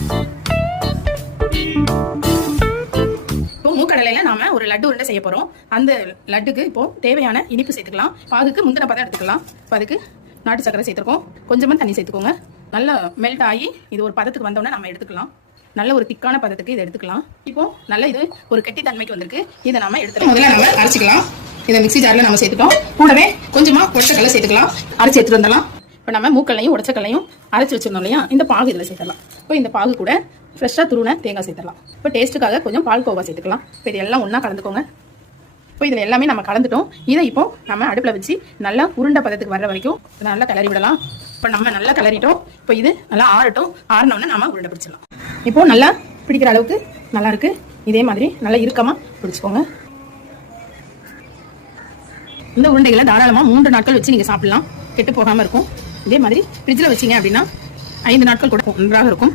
இப்போ மூக்கடலையில நாம ஒரு லட்டு உருண்டை செய்ய போறோம். அந்த லட்டுக்கு இப்போ தேவையான இனிப்பு சேர்த்துக்கலாம். பாகுக்கு முந்தின பதம் எடுத்துக்கலாம். இப்போ அதுக்கு நாட்டு சக்கரை சேர்த்துருக்கோம். கொஞ்சமா தண்ணி சேர்த்துக்கோங்க. நல்லா மெல்ட் ஆகி இது ஒரு பதத்துக்கு வந்தோடனே நம்ம எடுத்துக்கலாம். நல்ல ஒரு திக்கான பதத்துக்கு இதை எடுத்துக்கலாம். இப்போ நல்ல இது ஒரு கெட்டி தன்மைக்கு வந்திருக்கு. இதை நம்ம எடுத்துக்கலாம். முதல்ல நம்ம அரைச்சிக்கலாம். இதை மிக்ஸி ஜார்ல நம்ம சேர்த்துட்டோம். கூடவே கொஞ்சமா உடச்சக்கல்லை சேர்த்துக்கலாம். அரைச்சி எடுத்துட்டு வந்துடலாம். இப்போ நம்ம மூக்கல்லையும் உடச்சக்கல்லையும் அரைச்சி வச்சிருந்தோம் இல்லையா, இந்த பாகு இதில் சேர்த்துடலாம். இப்போ இந்த பாகு கூட ஃப்ரெஷ்ஷாக துருவின தேங்காய் சேர்த்துடலாம். இப்போ டேஸ்ட்டுக்காக கொஞ்சம் பால்கோவா சேர்த்துக்கலாம். இப்போ இது எல்லாம் ஒன்றா கலந்துக்கோங்க. இப்போ இதில் எல்லாமே நம்ம கலந்துட்டோம். இதை இப்போ நம்ம அடுப்பில் வச்சு நல்லா உருண்டை பதத்துக்கு வர்ற வரைக்கும் நல்லா கிளறி விடலாம். இப்போ நம்ம நல்லா கிளறிட்டோம். இப்போ இது நல்லா ஆறட்டும். ஆறினோடனே நம்ம உருண்டை பிடிச்சிடலாம். இப்போ நல்லா பிடிக்கிற அளவுக்கு நல்லா இருக்கு. இதே மாதிரி நல்லா இறுக்கமாக பிடிச்சிக்கோங்க. இந்த உருண்டைகளை தாராளமாக 3 நாட்கள் வச்சு நீங்கள் சாப்பிடலாம். கெட்டு போகாமல் இருக்கும். இதே மாதிரி ஃப்ரிட்ஜில் வச்சிங்க அப்படின்னா 5 நாட்கள் கூட நன்றாக இருக்கும்.